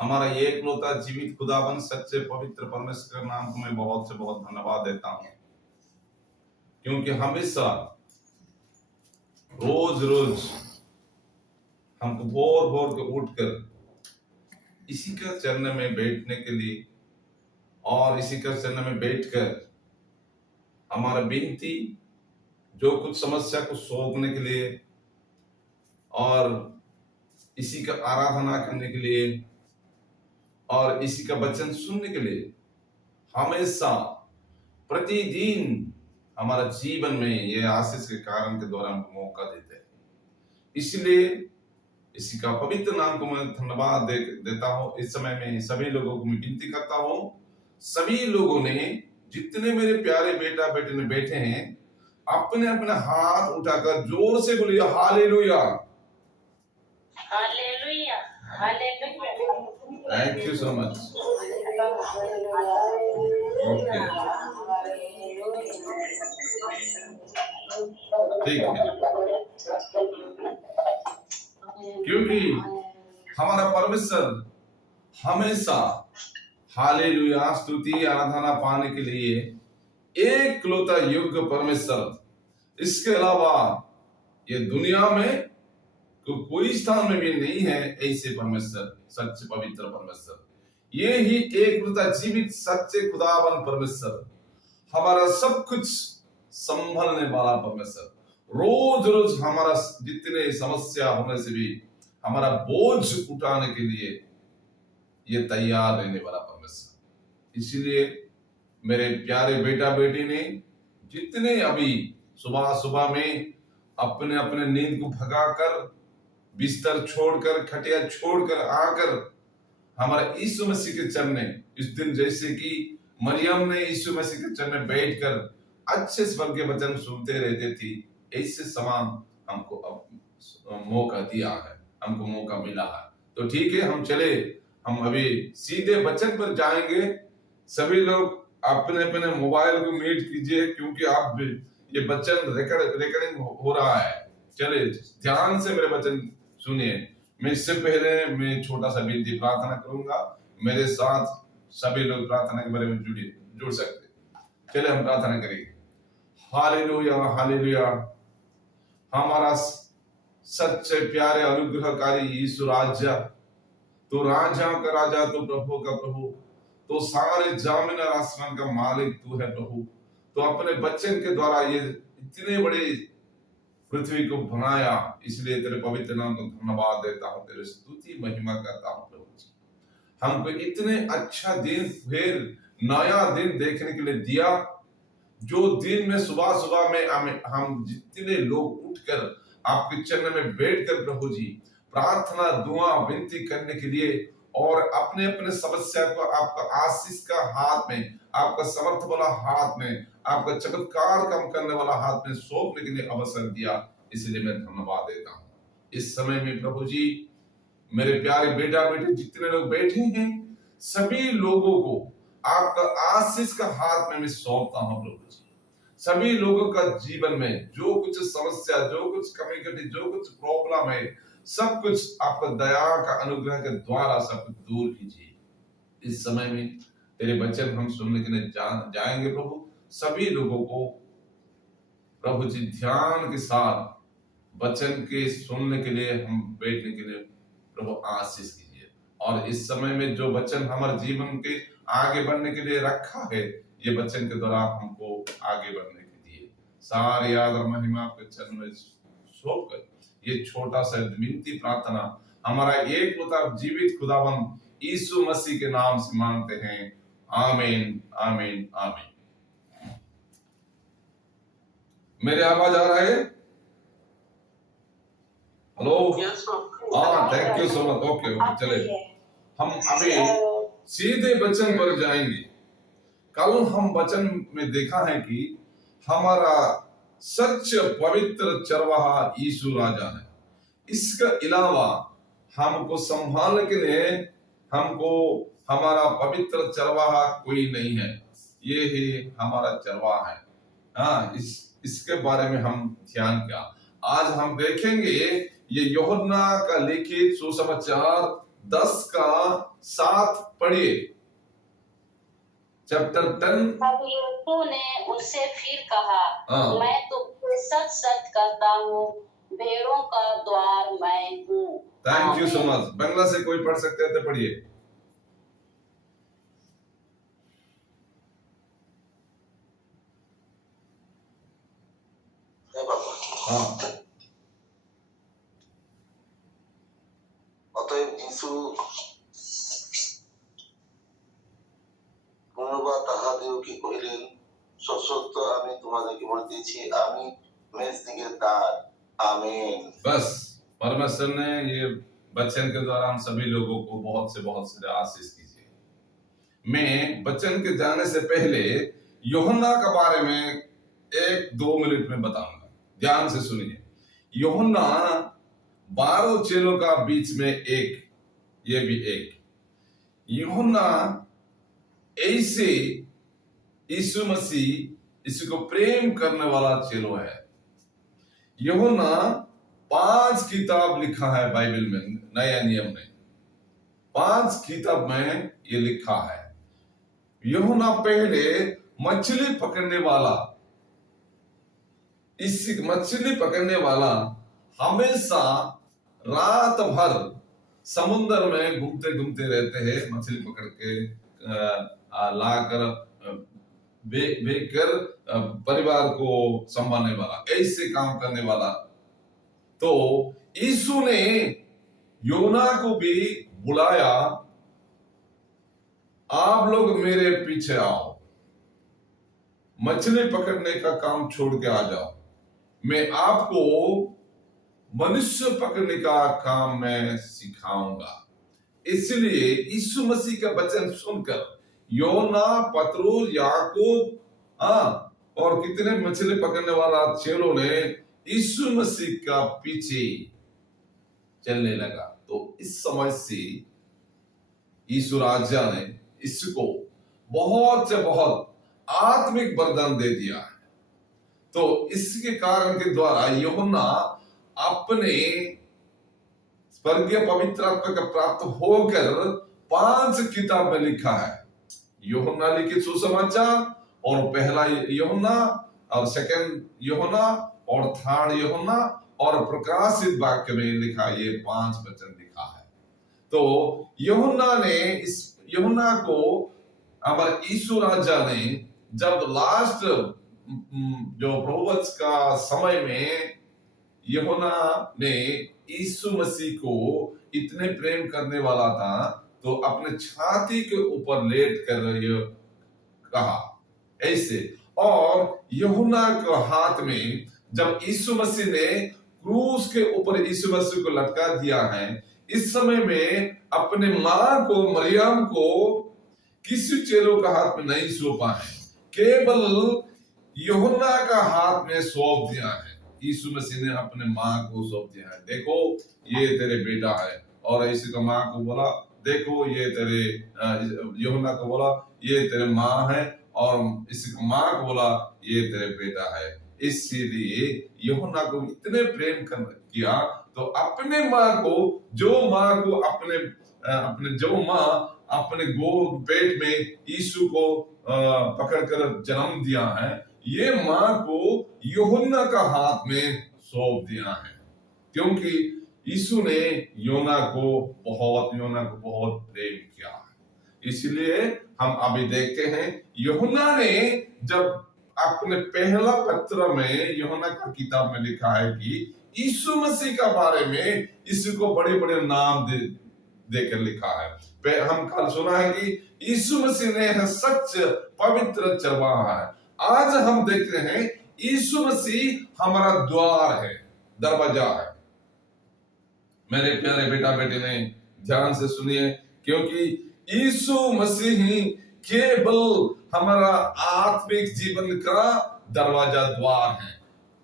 हमारा ये एकलौता जीवित खुदावन सच्चे पवित्र परमेश्वर के नाम को मैं बहुत से बहुत धन्यवाद देता हूँ, क्योंकि हमेशा रोज रोज हमको भोर भोर के उठकर इसी का चरण में बैठने के लिए और इसी का चरण में बैठकर हमारा विनती जो कुछ समस्या को सौंपने के लिए और इसी का आराधना करने के लिए और इसी का वचन सुनने के लिए हमेशा प्रतिदिन हमारा जीवन में ये आशीष के कारण के द्वारा हमको मौका देते हैं। इसलिए इसी का पवित्र नाम को मैं धन्यवाद देता हूँ। इस समय में सभी लोगों को मैं विनती करता हूँ, सभी लोगों ने जितने मेरे प्यारे बेटा बेटे ने बैठे हैं अपने अपने हाथ उठाकर जोर से बोलिए hallelujah, hallelujah, hallelujah. Thank you so much. Okay, ठीक है, क्योंकि हमारा परमेश्वर हमेशा हालेलुया स्तुति आराधना पाने के लिए एकलौता योग्य परमेश्वर, इसके अलावा ये दुनिया में कोई स्थान में भी नहीं है ऐसे परमेश्वर, सच्चे पवित्र परमेश्वर। ये ही एकलौता जीवित सच्चे खुदावन परमेश्वर, हमारा सब कुछ संभलने वाला परमेश्वर, रोज रोज हमारा जितने समस्या होने से भी हमारा बोझ उठाने के लिए ये तैयार रहने वाला परमेश्वर। इसलिए मेरे प्यारे बेटा बेटी ने जितने अभी सुबह सुबह में अपने अपने नींद को भगाकर बिस्तर छोड़कर खटिया छोड़कर आकर हमारे यीशु मसीह के चरण, इस दिन जैसे कि मरियम ने यीशु मसीह के चरण में बैठकर अच्छे स्वर के वचन सुनते रहते थी, ऐसे समान हमको अब मौका दिया है, हमको मौका मिला है। तो ठीक है, हम चले, हम अभी सीधे वचन पर जाएंगे। सभी लोग अपने अपने मोबाइल को म्यूट कीजिए, क्योंकि आप ये वचन रिकॉर्डिंग हो रहा है। चले ध्यान से मेरे वचन सुनिए। मैं इससे पहले मैं छोटा सा विनती प्रार्थना करूंगा, मेरे साथ सभी लोग प्रार्थना के बारे में जुड़ सकते। चले हम प्रार्थना करेंगे। Hallelujah, hallelujah. हमारा सच्चे प्यारे अनुग्रहकारी यीशु राजा, तो राजा का राजा, तो प्रभु का प्रभु, तो सारे जमीन और आसमान का मालिक तू है प्रभु। तो अपने वचन के द्वारा ये इतने बड़े पृथ्वी को बनाया, इसलिए तेरे पवित्र नाम को धन्यवाद देता हूँ, तेरे स्तुति महिमा करता हूँ प्रभु जी। हमको इतने अच्छा दिन, फिर नया दिन देखने के लिए दिया, जो दिन में सुबह सुबह में हम जितने लोग उठकर आपके चरण में बैठकर प्रभु जी प्रार्थना दुआ विनती करने के लिए और अपने अपने समस्या को आपका आशीष का हाथ में, आपका समर्थ वाला हाथ में, आपका चमत्कार काम करने वाला हाथ में सौंपने के लिए अवसर दिया, इसलिए मैं धन्यवाद देता हूँ। इस समय में प्रभु जी मेरे प्यारे बेटा बेटे जितने लोग बैठे हैं, सभी लोगों को आपका आशीष का हाथ में मैं सौंपता हूँ प्रभु जी। सभी लोगों का जीवन में जो कुछ समस्या, जो कुछ कमी घटी, जो कुछ प्रॉब्लम है, सब कुछ आपका दया का अनुग्रह के द्वारा सब कुछ दूर कीजिए। इस समय में तेरे वचन हम सुनने के लिए जाएंगे प्रभु। सभी लोगों को प्रभु जी ध्यान के साथ वचन के सुनने के लिए, हम बैठने के लिए प्रभु आशीष कीजिए। और इस समय में जो वचन हमारे जीवन के आगे बढ़ने के लिए रखा है, ये वचन के द्वारा हमको आगे बढ़ने के लिए सारी याद और महिमा आपके चरण में सौंप कर ये छोटा सा विनती प्रार्थना हमारा एकलौता जीवित खुदावन यीशु मसीह के नाम से मांगते हैं। आमीन, आमीन, आमीन। मेरे आवाज आ रहा है? हेलो, हाँ, thank you so much. Okay okay, चले हम अभी सीधे वचन पर जाएंगे। कल हम वचन में देखा है कि हमारा सच पवित्र चरवाहा यीशु राजा है। इसके अलावा हमको संभालने के लिए हमको हमारा पवित्र चरवाहा कोई नहीं है, ये ही हमारा चरवाहा है। हाँ, इसके बारे में हम ध्यान किया। आज हम देखेंगे ये यूहन्ना का लिखित सुसमाचार 10 का 7 पढ़िए। चैप्टर 10। तब यीशु ने उनसे फिर कहा, हाँ। मैं तुमसे सच सच कहता हूँ, भेड़ों का द्वार मैं हूँ। थैंक यू सो आमीन। मच। बांग्ला से कोई पढ़ सकते हैं तो पढ़िए। हाँ। অতএব যীশু পুনর্বার তাহাদেরকে কহিলেন, সত্য আমি তোমাদেরকে বলিতেছি, আমি মেষদিগের দ্বার। आमीन। बस परमेश्वर ने ये वचन के द्वारा हम सभी लोगों को बहुत से आशीष कीजिए। मैं वचन के जाने से पहले यूहन्ना के बारे में 1-2 मिनट में बताऊंगा, ध्यान से सुनिए। यूहन्ना 12 चेलों का बीच में एक, ये भी एक। यूहन्ना ऐसे यीशु मसीह, इसको प्रेम करने वाला चेलो है। यूहन्ना 5 किताब लिखा है बाइबल में, नया नियम में 5 किताब में ये लिखा है। यूहन्ना पहले मछली पकड़ने वाला, इस मछली पकड़ने वाला हमेशा रात भर समुद्र में घूमते घूमते रहते हैं, मछली पकड़ के लाकर बेचकर परिवार को संभालने वाला, ऐसे काम करने वाला। तो यीशु ने योना को भी बुलाया, आप लोग मेरे पीछे आओ, मछली पकड़ने का काम छोड़ के आ जाओ, मैं आपको मनुष्य पकड़ने का काम मैं सिखाऊंगा। इसलिए यीशु मसीह का वचन सुनकर योना, पतरुस, याकूब और कितने मछली पकड़ने वाला चेलों ने यीशु मसीह का पीछे चलने लगा। तो इस समय से यीशु राजा ने इसको बहुत से बहुत आत्मिक वरदान दे दिया है। तो इसके कारण के द्वारा यूहन्ना अपने स्वर्गीय पवित्र आत्मा का प्राप्त होकर 5 किताब में लिखा है। यूहन्ना लिखित सुसमाचार, और पहला यूहन्ना, और सेकंड यूहन्ना, और थर्ड यूहन्ना, और प्रकाशित वाक्य में लिखा, ये 5 वचन लिखा है। तो यूहन्ना को हमारे यीशु राजा ने जब लास्ट जो प्रभुवच का समय में यूहन्ना ने यीशु मसीह को इतने प्रेम करने वाला था, तो अपने छाती के ऊपर लेट कर कहा ऐसे। और यूहन्ना के हाथ में जब यीशु मसीह ने क्रूस के ऊपर यीशु मसीह को लटका दिया है, इस समय में अपने मां को, मरियम को किसी चेलों का हाथ में नहीं सौंपा है, केवल यूहन्ना का हाथ में सौंप दिया है। यीशु मसीह ने अपने मां को सौंप दिया है, देखो ये तेरे बेटा है। और इसी को मां को बोला, देखो ये तेरे, यूहन्ना को बोला ये तेरे मां है, और इसी को मां को बोला ये तेरे बेटा है। इसीलिए यूहन्ना को इतने प्रेम किया, तो अपने मां को, जो मां को अपने गोद पेट में यीशु को पकड़कर जन्म दिया है, ये मां को यूहन्ना का हाथ में सौंप दिया है, क्योंकि यीशु ने यूहन्ना को बहुत प्रेम किया है। इसलिए हम अभी देखते हैं, यूहन्ना ने जब अपने पहला पत्र में, यूहन्ना का किताब में लिखा है कि यीशु मसीह का बारे में इसको बड़े बड़े नाम देकर लिखा है। हम कल सुना है कि यीशु मसीह ने सच पवित्र चरवाहा है। आज हम देखते हैं यीशु मसीह हमारा द्वार है, दरवाजा है। मेरे प्यारे बेटा बेटे ने ध्यान से सुनिए, क्योंकि यीशु मसीह ही केवल हमारा आत्मिक जीवन का दरवाजा, द्वार है।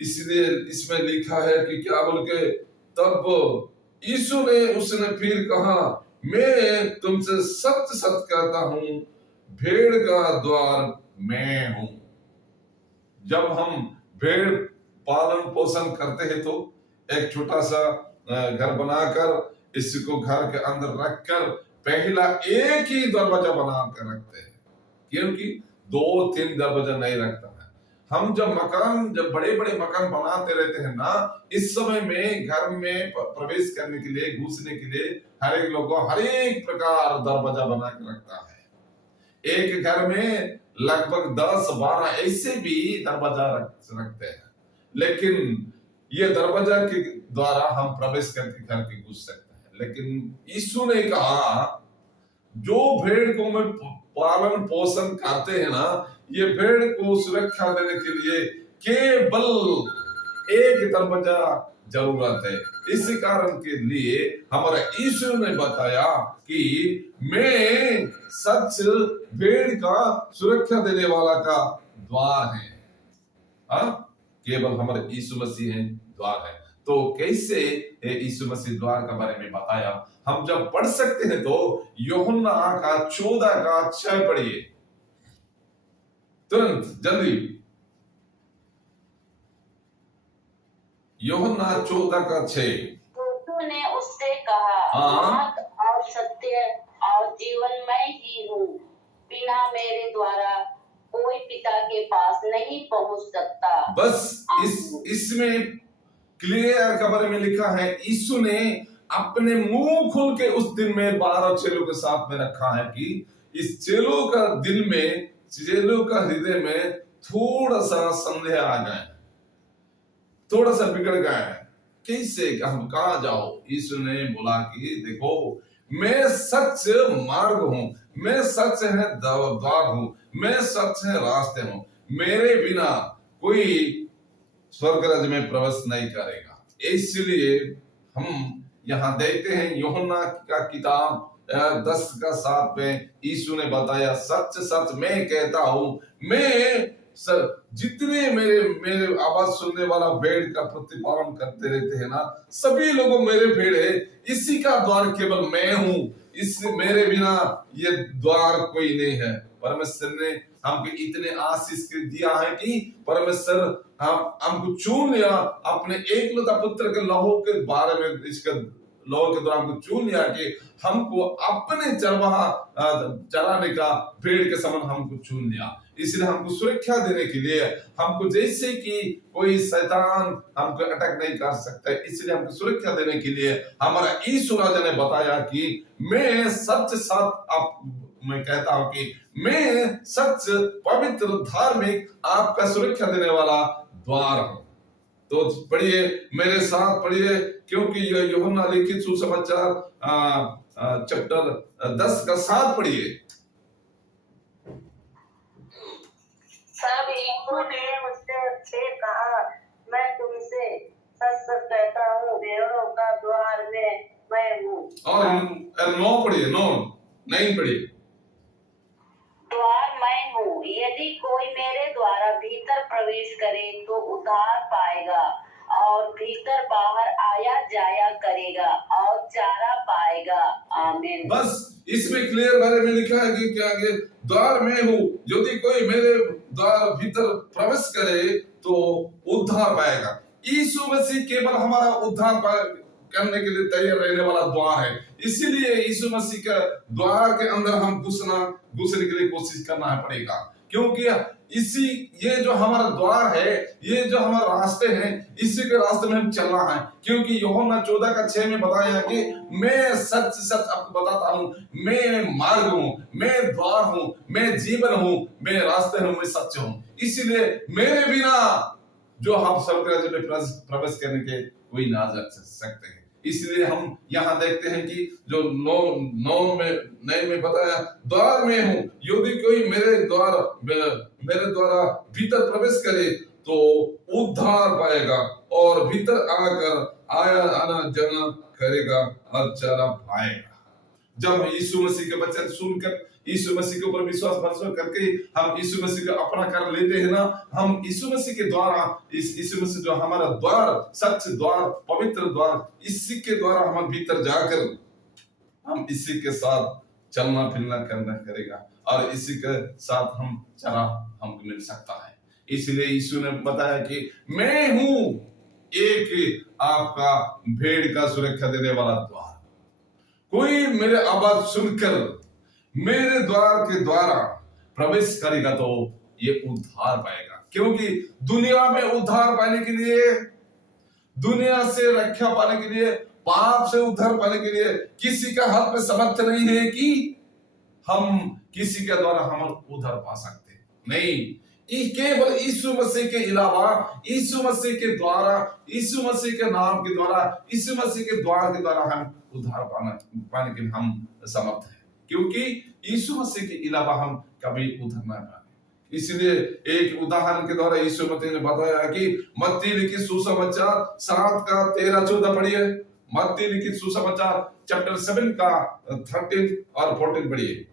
इसलिए इसमें लिखा है कि क्या बोल के, तब यीशु ने उसने फिर कहा, मैं तुमसे सच सच कहता हूं, भेड़ का द्वार मैं हूं। जब हम भेड़ पालन पोषण करते हैं, तो एक छोटा सा घर बनाकर इसको घर के अंदर रखकर पहला एक ही दरवाजा बना कर रखते हैं, क्योंकि 2-3 दरवाजा नहीं रखता है। हम जब बड़े बड़े मकान बनाते रहते हैं ना, इस समय में घर में प्रवेश करने के लिए, घुसने के लिए हर एक लोग को हर एक प्रकार दरवाजा बना के रखता है। एक घर में लगभग 10-12 ऐसे भी दरवाजा रखते हैं, लेकिन ये दरवाजा के द्वारा हम प्रवेश करके घर के घुस सकते हैं। लेकिन यीशु ने कहा, जो भेड़ को मैं पालन पोषण करते हैं ना, ये भेड़ को सुरक्षा देने के लिए केवल एक दरवाजा जरूरत है। इसी कारण के लिए हमारा यीशु ने बताया कि मैं सच भेड़ का सुरक्षा देने वाला का द्वार है। केवल हमारे यीशु मसीह है, द्वार है। तो कैसे यीशु मसीह द्वार के बारे में बताया, हम जब पढ़ सकते हैं तो यूहन्ना का 14:6 पढ़िए तुरंत, जल्दी। यूहन्ना 14:6। यीशु ने उससे कहा, हाँ। मार्ग और सत्य और जीवन मैं ही हूँ। बिना मेरे द्वारा कोई पिता के पास नहीं पहुंच सकता। बस इसमें क्लियर खबर में लिखा है, यीशु ने अपने मुंह खोल के उस दिन में 12 चेलों के साथ में रखा है कि इस चेलों का दिल में, चेलों का हृदय में थोड़ा सा संदेह आ गया, थोड़ा सा बिगड़ गया है। कैसे, हम कहाँ जाओ? यीशु ने बोला कि देखो, मैं सच मार्ग हूं, मैं सच है द्वार हूं, मैं सच है रास्ते हूं। मेरे बिना कोई स्वर्ग राज्य में प्रवेश नहीं करेगा। इसलिए हम यहाँ देखते हैं यूहन्ना का किताब 10:7 में यीशु ने बताया, सच सच मैं कहता हूं, मैं जितने मेरे आवाज सुनने वाला भेड़ का प्रतिपालन करते रहते हैं ना, सभी लोगों मेरे भेड़ है। इसी का द्वार केवल मैं हूं, इस मेरे बिना ये द्वार कोई नहीं है। परमेश्वर ने हमको इतने आशीष दिया है कि परमेश्वर हमको चुन लिया, अपने एकलौता पुत्र के लहू के बारे में, इसके लहू के द्वारा हमको चुन लिया कि हमको अपने चराने का भेड़ के समान हमको चुन लिया। इसलिए हमको सुरक्षा देने के लिए, हमको जैसे कि कोई शैतान हमको अटैक नहीं कर सकता, इसलिए हमको सुरक्षा देने के लिए हमारा यीशु राजा ने बताया कि मैं सच मैं कहता हूं कि मैं सच, पवित्र, धार्मिक, आपका सुरक्षा देने वाला द्वार हूं। तो पढ़िए, मेरे साथ पढ़िए, क्योंकि यह यूहन्ना लिखित सुसमाचार चैप्टर 10:7 पढ़िए। तब यीशु ने उससे कहा, मैं तुमसे सच सच कहता हूँ, भेड़ों का द्वार मैं हूँ। और 9 पढ़िए, 9 पढ़िए। द्वार मैं हूँ, यदि कोई मेरे द्वारा भीतर प्रवेश करे तो उद्धार पाएगा और भीतर बाहर आया जाया करेगा और चारा पाएगा। आमीन। बस इसमें क्लियर बारे में लिखा है कि क्या है, द्वार मैं हूँ, यदि कोई मेरे द्वार भीतर प्रवेश करे तो उद्धार पाएगा। यीशु मसीह केवल हमारा उद्धार करने के लिए तैयार रहने वाला द्वार है। इसीलिए यीशु मसीह के द्वार के अंदर हम घुसने के लिए कोशिश करना पड़ेगा, क्योंकि ये जो हमारा द्वार है, ये जो हमारा रास्ते हैं, इसी के रास्ते में हम चलना है। क्योंकि यूहन्ना 14:6 में बताया कि मैं सच सच आपको बताता हूँ, मैं मार्ग हूँ, मैं द्वार हूँ, मैं जीवन हूँ, मैं रास्ते हूँ, मैं सत्य हूँ। इसीलिए मेरे बिना जो हम स्वर्ग राज्य में प्रवेश करने के कोई ना जा सकते हैं। इसलिए हम यहाँ देखते हैं कि जो 9 में बताया, द्वार में हूँ, यदि कोई मेरे द्वारा भीतर प्रवेश करे तो उद्धार पाएगा और भीतर आना जाना करेगा और चारा पाएगा। जब यीशु मसीह के वचन सुनकर यीशु मसीह के ऊपर विश्वास भरोसा करके हम यीशु मसीह को अपना कर लेते हैं ना, हम यीशु मसीह के द्वारा, यीशु मसीह जो हमारा द्वार, सच द्वार, पवित्र द्वार, इसी के द्वारा हम भीतर जाकर हम इसी के साथ चलना फिरना करना करेगा और इसी के साथ हम चरा हमको मिल सकता है। इसलिए यीशु ने बताया कि मैं हूं एक आपका भेड़ का सुरक्षा देने वाला द्वार। कोई मेरे आवाज सुनकर मेरे द्वार के द्वारा प्रवेश करेगा तो ये उद्धार पाएगा। क्योंकि दुनिया में उद्धार पाने के लिए, दुनिया से रक्षा पाने के लिए, पाप से उद्धार पाने के लिए किसी का हाथ में समर्थ नहीं है कि हम किसी के द्वारा हम उद्धार पा सकते नहीं। केवल यीशु मसीह के अलावा, यीशु मसीह के द्वारा, यीशु मसीह के नाम के द्वारा, यीशु मसीह के द्वार के द्वारा हम उद्धार पाने के हम समर्थ हैं। क्योंकि यीशु मसीह के अलावा हम कभी उद्धार नहीं पाएंगे। इसलिए एक उदाहरण के द्वारा यीशु मसीह ने बताया कि मत्ती लिखित सुसमाचार 7 का 13-14 पढ़िए। मत्ती लिखित सुसमाचार चैप्टर 7 का 13 और 14 पढ़िए।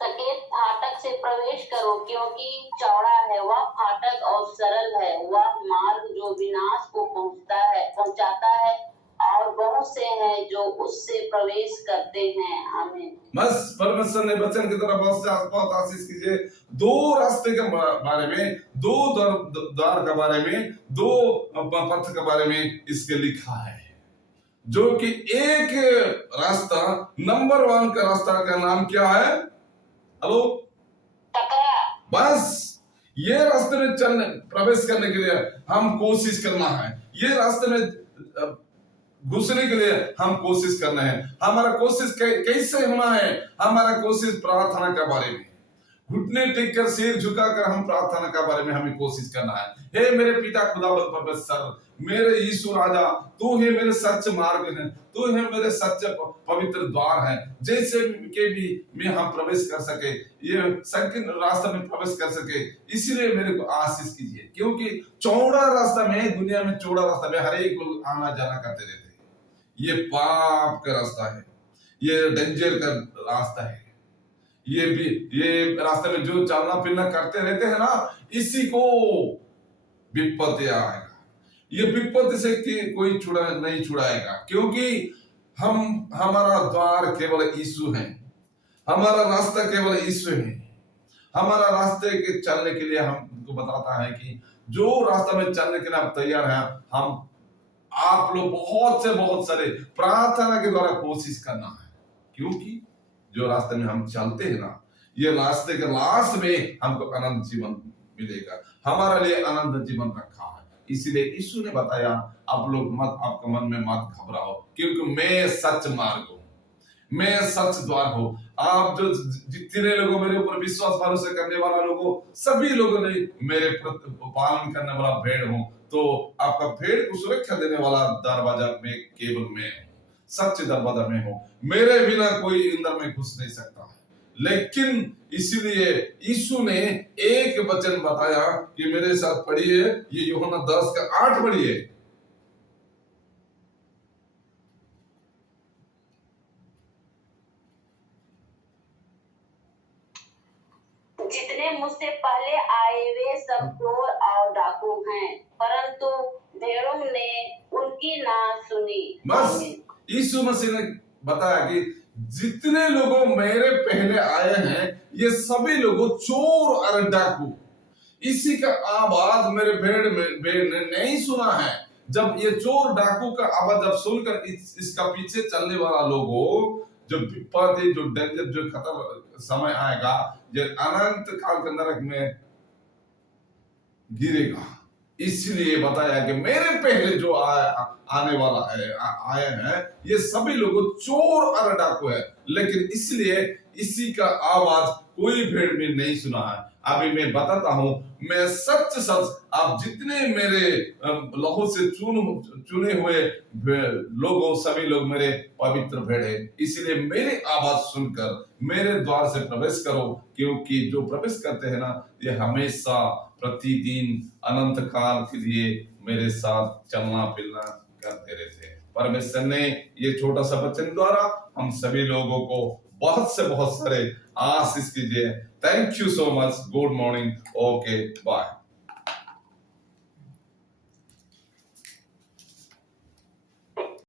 सकेत फाटक से प्रवेश करो, क्योंकि चौड़ा है वह फाटक और सरल है वह मार्ग जो विनाश को पहुंचाता है, और बहुत से हैं जो उससे प्रवेश करते हैं। आमीन। बस परमेश्वर ने वचन की तरफ बहुत आशीष कीजिए। दो रास्ते के बारे में, दो द्वार के बारे में, दो पथ के बारे में इसके लिखा है। जो कि एक रास्ता, नंबर 1 का रास्ता का नाम क्या है? हेलो, टकरा। बस ये रास्ते में प्रवेश करने के लिए हम कोशिश करना है। ये रास्ते में घुसने के लिए हम कोशिश करना है। हमारा कोशिश कैसे होना है? हमारा कोशिश प्रार्थना के बारे में, घुटने टेक कर सिर झुकाकर हम प्रार्थना के बारे में हमें कोशिश करना है। हे मेरे पिता खुदावंद परमेश्वर, मेरे यीशु राजा, तू ही मेरे सच्चे मार्ग है, तू ही मेरे सच्चे पवित्र द्वार है। जैसे के भी मैं हम प्रवेश कर सके, ये संकीर्ण रास्ता में प्रवेश कर सके, इसीलिए मेरे को आशीष कीजिए। क्योंकि चौड़ा रास्ता में, दुनिया में चौड़ा रास्ता में हर एक लोग आना जाना करते रहते हैं। ये पाप का रास्ता है, ये डेंजर का रास्ता है। ये रास्ते में जो चलना फिरना करते रहते हैं ना, इसी को विपत्ति आएगा। ये विपत्ति से कोई नहीं छुड़ाएगा। क्योंकि हमारा द्वार केवल यीशु है, हमारा रास्ता केवल यीशु है। हमारा रास्ते के चलने के लिए हमको बताता है कि जो रास्ता में चलने के लिए आप तैयार हैं, हम आप लोग बहुत सारे प्रार्थना के द्वारा कोशिश करना है। क्योंकि जो रास्ते में हम चलते हैं ना, ये रास्ते के लास्ट में हमको अनंत जीवन मिलेगा। हमारा लिए अनंत जीवन रखा है। इसलिए यीशु ने बताया, आप लोग आपका मन में मत घबराओ, क्योंकि मैं सच मार्ग हूं, मैं सच द्वार हूं। आप जो जितने लोगों मेरे ऊपर विश्वास भरोसे करने वाला लोगों, सभी लोगों ने मेरे पालन करने वाला भेड़ हूं। तो आपका भेड़ को सुरक्षा देने वाला दरवाजा में केवल मैं हूं, सच्चे दरवाजा में हूं। मेरे बिना कोई अंदर में घुस नहीं सकता है। लेकिन इसीलिए यीशु ने एक वचन बताया कि मेरे साथ पढ़िए, ये यूहन्ना 10 का 8 पढ़िए। जितने मुझसे पहले आए वे सब चोर और डाकू हैं, परंतु भेड़ों ने उनकी ना सुनी। बस यीशु मसीह ने बताया कि जितने लोगों मेरे पहले आए हैं, ये सभी लोगों चोर और डाकू, इसी का आवाज मेरे भेड़ ने नहीं सुना है। जब ये चोर डाकू का आवाज जब सुनकर इसका पीछे चलने वाला लोगों, जो विपत्ति, जो डेंजर, जो खतर समय आएगा, जो अनंत काल के नरक में गिरेगा। इसलिए बताया कि मेरे पहले जो आने वाला है, आए हैं, ये सभी लोग चोर और डाकू है। लेकिन इसलिए इसी का आवाज कोई भेड़ में नहीं सुना है। अभी मैं बताता हूं, मैं सच आप जितने मेरे लहू से चुने हुए लोगों, सभी लोग मेरे पवित्र भेड़ है। इसलिए मेरी आवाज सुनकर मेरे द्वार से प्रवेश करो, क्योंकि जो प्रवेश करते हैं ना, ये हमेशा प्रतिदिन अनंत काल के लिए मेरे साथ चलना फिरना करते रहते हैं। परमेश्वर ने ये छोटा सा वचन द्वारा हम सभी लोगों को बहुत सारे आशीष कीजिए। Thank you so much. Good morning. Okay, bye.